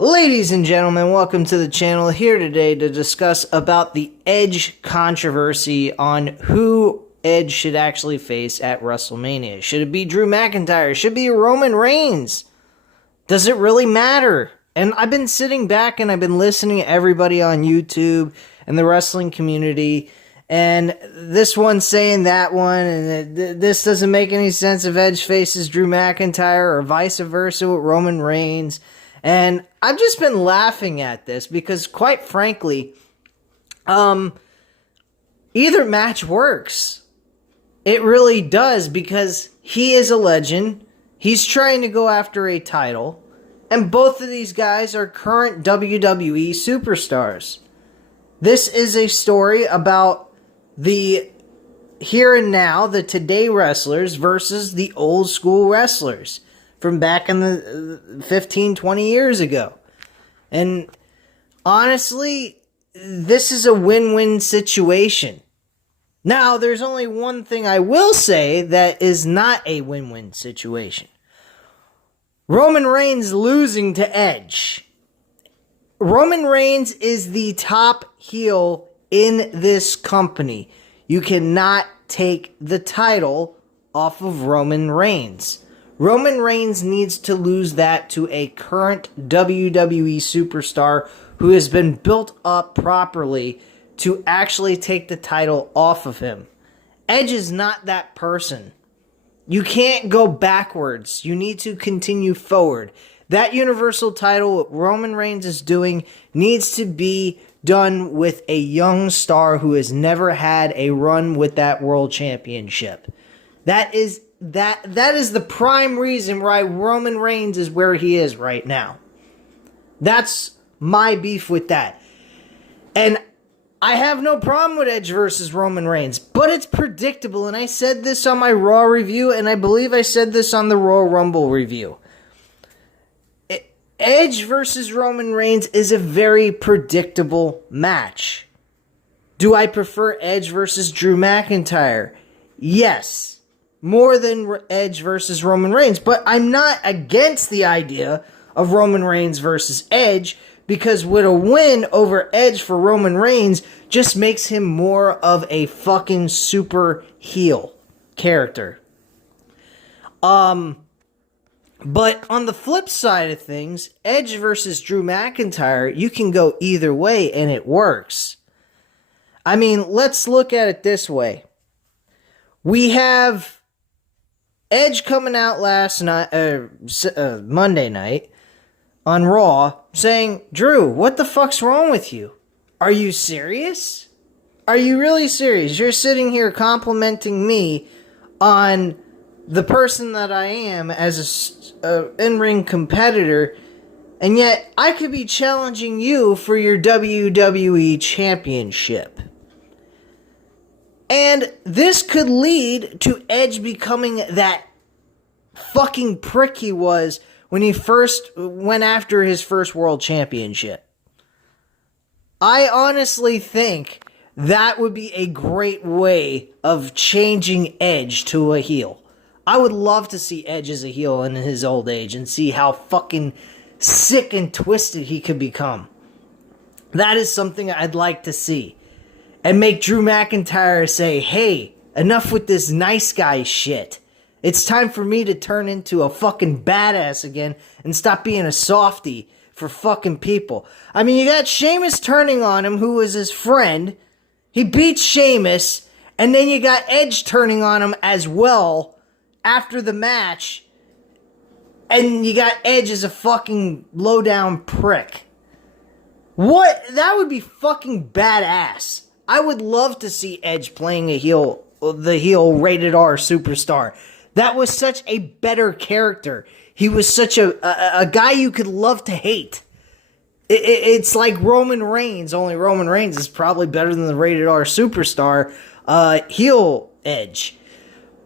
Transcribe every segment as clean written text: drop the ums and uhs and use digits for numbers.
Ladies and gentlemen, welcome to the channel. Here today to discuss about the Edge controversy on who Edge should actually face at Wrestlemania. Should it be Drew McIntyre? Should it be Roman Reigns? Does it really matter? And I've been sitting back and I've been listening to everybody on YouTube and the wrestling community, and this one's saying that one, and this doesn't make any sense if Edge faces Drew McIntyre or vice versa with Roman Reigns. And I've just been laughing at this because, quite frankly, either match works. It really does, because he is a legend. He's trying to go after a title. And both of these guys are current WWE superstars. This is a story about the here and now, the today wrestlers versus the old school wrestlers from back in the 15, 20 years ago. And honestly, this is a win-win situation. Now, there's only one thing I will say that is not a win-win situation. Roman Reigns losing to Edge. Roman Reigns is the top heel in this company. You cannot take the title off of Roman Reigns. Roman Reigns needs to lose that to a current WWE superstar who has been built up properly to actually take the title off of him. Edge is not that person. You can't go backwards. You need to continue forward. That Universal title, what Roman Reigns is doing, needs to be done with a young star who has never had a run with that world championship. That is the prime reason why Roman Reigns is where he is right now. That's my beef with that. And I have no problem with Edge versus Roman Reigns, but it's predictable, and I said this on my Raw review, and I believe I said this on the Royal Rumble review. Edge versus Roman Reigns is a very predictable match. Do I prefer Edge versus Drew McIntyre? Yes. More than Edge versus Roman Reigns. But I'm not against the idea of Roman Reigns versus Edge, because with a win over Edge for Roman Reigns just makes him more of a fucking super heel character. But on the flip side of things, Edge versus Drew McIntyre, you can go either way and it works. I mean, let's look at it this way. We have Edge coming out last night, Monday night on Raw saying, "Drew, what the fuck's wrong with you? Are you serious? Are you really serious? You're sitting here complimenting me on the person that I am as a in-ring competitor, and yet I could be challenging you for your WWE Championship." And this could lead to Edge becoming that fucking prick he was when he first went after his first world championship. I honestly think that would be a great way of changing Edge to a heel. I would love to see Edge as a heel in his old age and see how fucking sick and twisted he could become. That is something I'd like to see. And make Drew McIntyre say, "Hey, enough with this nice guy shit. It's time for me to turn into a fucking badass again and stop being a softie for fucking people." I mean, you got Sheamus turning on him, who was his friend. He beats Sheamus, and then you got Edge turning on him as well after the match, and you got Edge as a fucking low-down prick. What? That would be fucking badass. I would love to see Edge playing a heel, the heel rated R superstar. That was such a better character. He was such a guy you could love to hate. It's like Roman Reigns, only Roman Reigns is probably better than the rated R superstar heel Edge.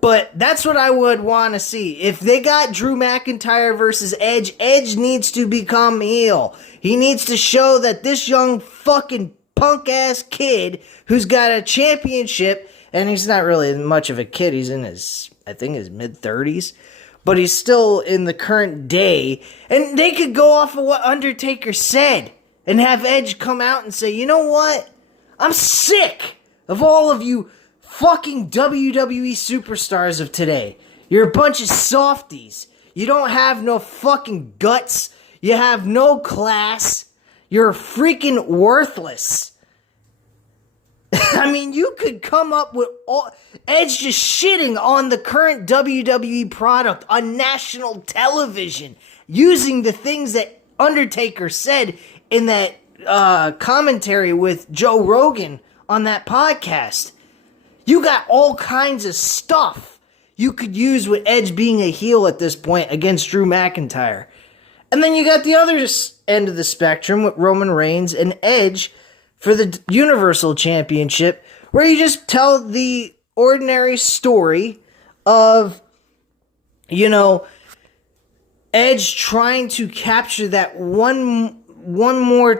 But that's what I would want to see. If they got Drew McIntyre versus Edge, Edge needs to become heel. He needs to show that this young fucking punk-ass kid who's got a championship, and he's not really much of a kid. He's in his, I think, his mid-30s. but he's still in the current day. And they could go off of what Undertaker said and have Edge come out and say, you know what? I'm sick of all of you fucking WWE superstars of today. You're a bunch of softies. You don't have no fucking guts. You have no class. You're freaking worthless. I mean, you could come up with all... Edge just shitting on the current WWE product on national television, using the things that Undertaker said in that commentary with Joe Rogan on that podcast. You got all kinds of stuff you could use with Edge being a heel at this point against Drew McIntyre. And then you got the other end of the spectrum with Roman Reigns and Edge for the Universal Championship, where you just tell the ordinary story of, you know, Edge trying to capture that one more,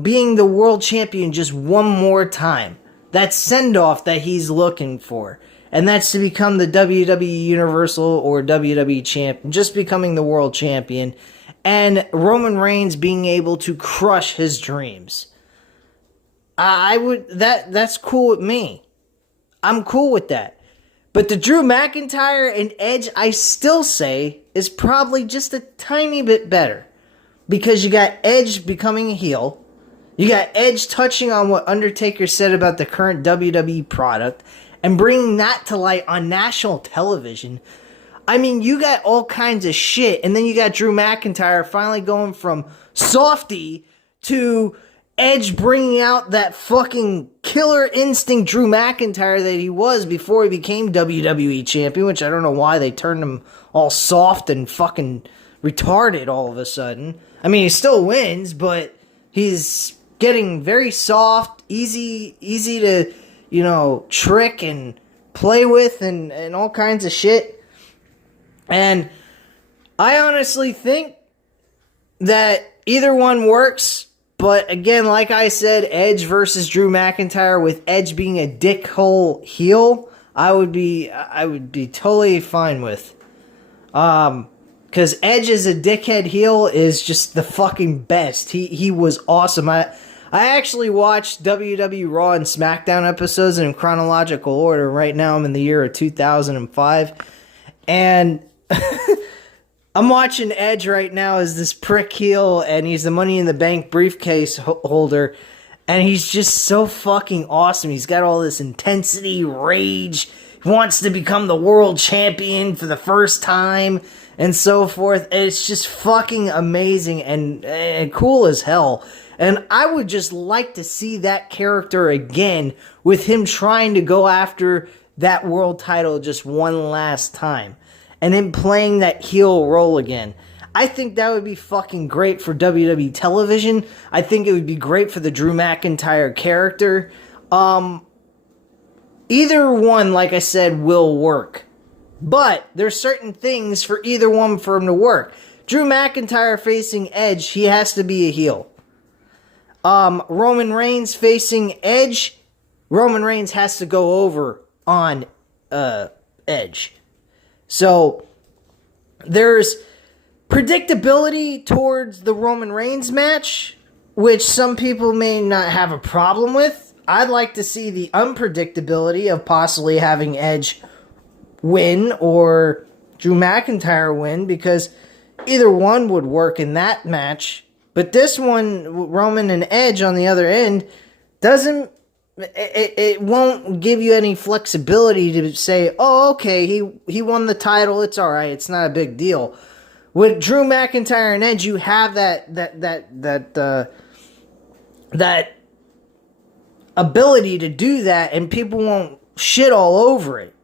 being the world champion just one more time. That send-off that he's looking for. And that's to become the WWE Universal or WWE Champion, just becoming the world champion. And Roman Reigns being able to crush his dreams. That's cool with me. I'm cool with that. But the Drew McIntyre and Edge, I still say, is probably just a tiny bit better. Because you got Edge becoming a heel. You got Edge touching on what Undertaker said about the current WWE product and bringing that to light on national television. I mean, you got all kinds of shit. And then you got Drew McIntyre finally going from softy to Edge bringing out that fucking killer instinct Drew McIntyre that he was before he became WWE champion, which I don't know why they turned him all soft and fucking retarded all of a sudden. I mean, he still wins, but he's getting very soft, easy to, trick and play with and all kinds of shit. And I honestly think that either one works. But again, like I said, Edge versus Drew McIntyre with Edge being a dickhole heel, I would be totally fine with. Because Edge as a dickhead heel is just the fucking best. He was awesome. I actually watched WWE Raw and SmackDown episodes in chronological order. Right now I'm in the year of 2005. And I'm watching Edge right now as this prick heel, and he's the Money in the Bank briefcase holder, and he's just so fucking awesome. He's got all this intensity, rage, he wants to become the world champion for the first time, and so forth. And it's just fucking amazing and cool as hell. And I would just like to see that character again, with him trying to go after that world title just one last time. And him playing that heel role again. I think that would be fucking great for WWE television. I think it would be great for the Drew McIntyre character. Either one, like I said, will work. But there's certain things for either one for him to work. Drew McIntyre facing Edge, he has to be a heel. Roman Reigns facing Edge, Roman Reigns has to go over on Edge. So, there's predictability towards the Roman Reigns match, which some people may not have a problem with. I'd like to see the unpredictability of possibly having Edge win or Drew McIntyre win, because either one would work in that match. But this one, Roman and Edge on the other end, it won't give you any flexibility to say, oh, okay, he won the title, it's alright, it's not a big deal. With Drew McIntyre and Edge, you have that ability to do that, and people won't shit all over it.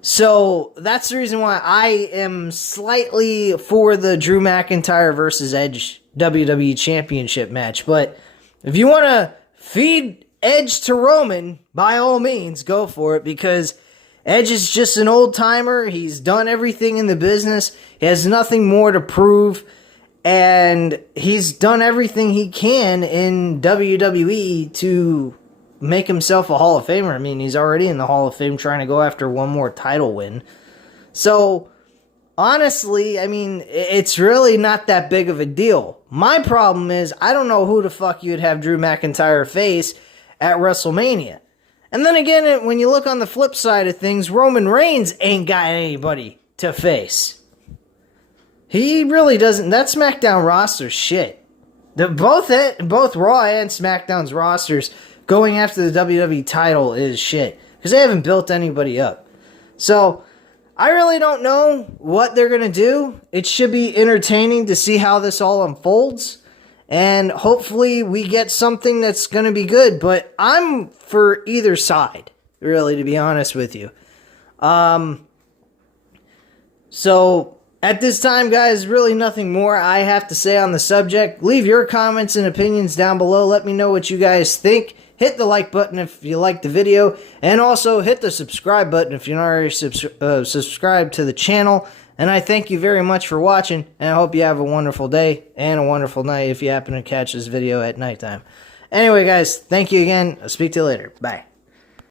So, that's the reason why I am slightly for the Drew McIntyre versus Edge WWE Championship match. But if you want to feed Edge to Roman, by all means, go for it, because Edge is just an old-timer. He's done everything in the business. He has nothing more to prove, and he's done everything he can in WWE to make himself a Hall of Famer. I mean, he's already in the Hall of Fame trying to go after one more title win. So, honestly, I mean, it's really not that big of a deal. My problem is, I don't know who the fuck you'd have Drew McIntyre face at WrestleMania. And then again, when you look on the flip side of things, Roman Reigns ain't got anybody to face. He really doesn't. That SmackDown roster's shit. Both Raw and SmackDown's rosters going after the WWE title is shit. Because they haven't built anybody up. So, I really don't know what they're going to do. It should be entertaining to see how this all unfolds. And hopefully we get something that's going to be good. But I'm for either side, really, to be honest with you. So, at this time, guys, really nothing more I have to say on the subject. Leave your comments and opinions down below. Let me know what you guys think. Hit the like button if you liked the video. And also hit the subscribe button if you're not already subscribed to the channel. And I thank you very much for watching. And I hope you have a wonderful day and a wonderful night if you happen to catch this video at nighttime. Anyway, guys, thank you again. I'll speak to you later. Bye.